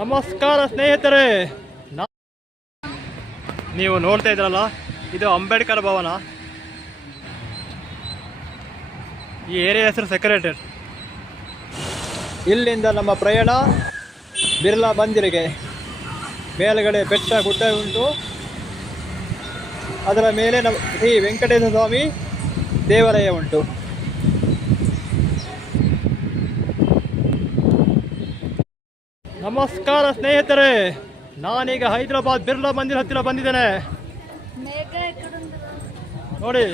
ನಮಸ್ಕಾರ ಸ್ನೇಹಿತರೆ, ನೀವು ನೋಡ್ತಾ ಇದ್ರಲ್ಲ, ಇದು ಅಂಬೇಡ್ಕರ್ ಭವನ. ಈ ಏರಿಯಾ ಹೆಸರು ಸೆಕ್ರೆಟರಿ. ಇಲ್ಲಿಂದ ನಮ್ಮ ಪ್ರಯಾಣ ಬಿರ್ಲಾ ಮಂದಿರಿಗೆ. ಮೇಲ್ಗಡೆ ಬೆಟ್ಟ ಗುಡ್ಡ ಉಂಟು, ಅದರ ಮೇಲೆ ನಮ್ಮ ಶ್ರೀ ವೆಂಕಟೇಶ್ವರ ಸ್ವಾಮಿ ದೇವಾಲಯ ಉಂಟು. ನಮಸ್ಕಾರ ಸ್ನೇಹಿತರೆ, ನಾನೀಗ ಹೈದರಾಬಾದ್ ಬಿರ್ಲಾ ಮಂದಿರ ಹತ್ತಿರ ಬಂದಿದ್ದೇನೆ. ನೋಡಿ,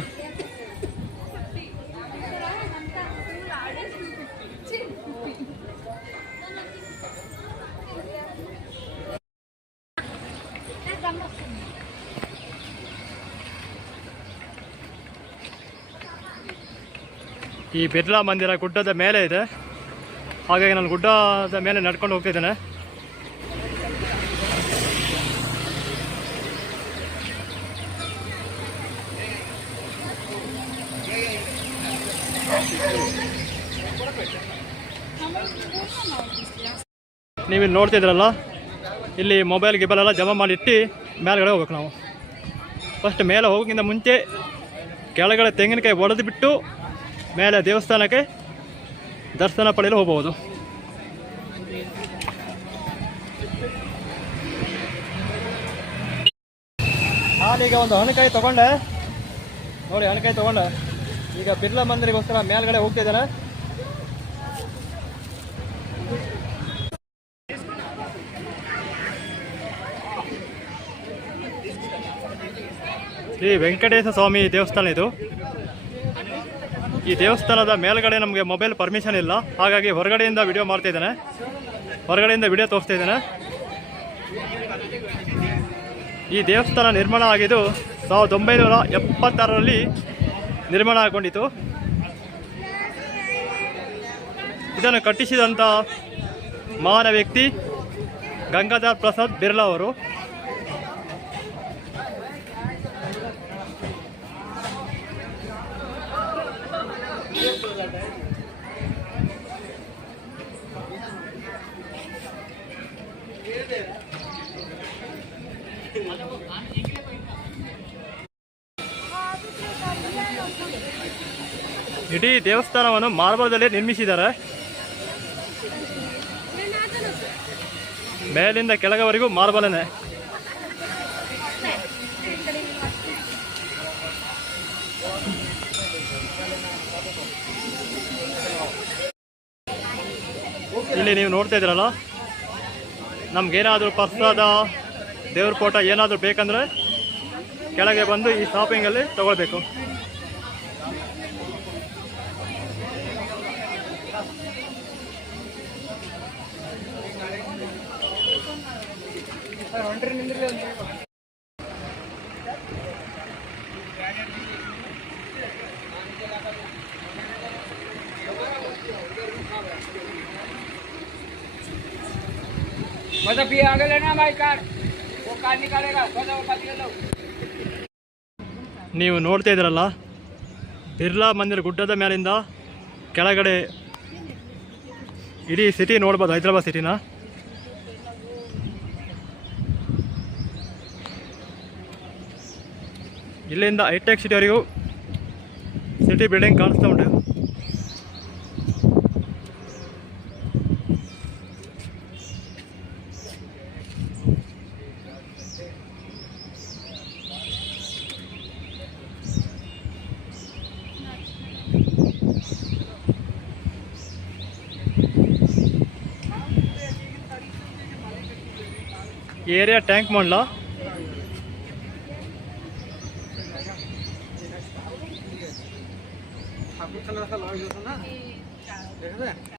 ಈ ಬಿರ್ಲಾ ಮಂದಿರ ಗುಡ್ಡದ ಮೇಲೆ ಇದೆ. ಹಾಗಾಗಿ ನಾನು ಗುಡ್ಡದ ಮೇಲೆ ನಡ್ಕೊಂಡು ಹೋಗ್ತಿದ್ದೇನೆ. ನೀವಿಲ್ಲಿ ನೋಡ್ತಿದ್ರಲ್ಲ, ಇಲ್ಲಿ ಮೊಬೈಲ್ ಗಿಬಲ್ ಎಲ್ಲ ಜಮಾ ಮಾಡಿಟ್ಟು ಮೇಲ್ಗಡೆ ಹೋಗ್ಬೇಕು. ನಾವು ಫಸ್ಟ್ ಮೇಲೆ ಹೋಗೋಕ್ಕಿಂತ ಮುಂಚೆ ಕೆಳಗಡೆ ತೆಂಗಿನಕಾಯಿ ಒಡೆದು ಬಿಟ್ಟು ಮೇಲೆ ದೇವಸ್ಥಾನಕ್ಕೆ ದರ್ಶನ ಪಡೆಯಲು ಹೋಗಬಹುದು. ನಾನೀಗ ಒಂದು ಹಣಕಾಯಿ ತಗೊಂಡೆ. ನೋಡಿ, ಹಣಕಾಯಿ ತಗೊಂಡೆ. ಈಗ ಬಿರ್ಲಾ ಮಂದಿರಗೋಸ್ಕರ ಮೇಲ್ಗಡೆ ಹೋಗ್ತಿದ್ದೇನೆ. ಶ್ರೀ ವೆಂಕಟೇಶ್ವರ ಸ್ವಾಮಿ ದೇವಸ್ಥಾನ ಇದು. ಈ ದೇವಸ್ಥಾನದ ಮೇಲ್ಗಡೆ ನಮಗೆ ಮೊಬೈಲ್ ಪರ್ಮಿಷನ್ ಇಲ್ಲ, ಹಾಗಾಗಿ ಹೊರಗಡೆಯಿಂದ ವಿಡಿಯೋ ಮಾಡ್ತಾ ಇದ್ದೇನೆ. ಹೊರಗಡೆಯಿಂದ ವಿಡಿಯೋ ತೋರಿಸ್ತಾ ಇದ್ದೇನೆ. ಈ ದೇವಸ್ಥಾನ ನಿರ್ಮಾಣ ಆಗಿದ್ದು 1976ರಲ್ಲಿ ನಿರ್ಮಾಣ ಆಗಿಕೊಂಡಿತು. ಇದನ್ನು ಕಟ್ಟಿಸಿದಂಥ ಮಹಾನ್ ವ್ಯಕ್ತಿ ಗಂಗಾಧರ್ ಪ್ರಸಾದ್ ಬಿರ್ಲಾ ಅವರು. ಇಡೀ ದೇವಸ್ಥಾನವನ್ನು ಮಾರ್ಬಲ್ದಲ್ಲಿ ನಿರ್ಮಿಸಿದ್ದಾರೆ. ಮೇಲಿಂದ ಕೆಳಗವರೆಗೂ ಮಾರ್ಬಲನೇ. ಇಲ್ಲಿ ನೀವು ನೋಡ್ತಾ ಇದ್ರಲ್ಲ, ನಮ್ಗೇನಾದರೂ ಪ್ರಸಾದ, ದೇವ್ರ ಫೋಟೋ ಏನಾದರೂ ಬೇಕಂದ್ರೆ ಕೆಳಗೆ ಬಂದು ಈ ಶಾಪಿಂಗಲ್ಲಿ ತಗೊಳ್ಬೇಕು. आगे लेना भाई कार, वो कार निकालेगा, ನೀವು ನೋಡ್ತಾ ಇದ್ರಲ್ಲ, ಬಿರ್ಲಾ ಮಂದಿರ ಗುಡ್ಡದ ಮೇಲಿಂದ ಕೆಳಗಡೆ ಇಡೀ ಸಿಟಿ ನೋಡ್ಬೋದು, ಹೈದರಾಬಾದ್ ಸಿಟಿನ. ಇಲ್ಲಿಂದ ಹೈಟೆಕ್ ಸಿಟಿವರೆಗೂ ಸಿಟಿ ಬಿಲ್ಡಿಂಗ್ ಕಾಣಿಸ್ತಾ ಉಂಟು. ಏರಿಯಾ ಟ್ಯಾಂಕ್ ಮಾಡಲ.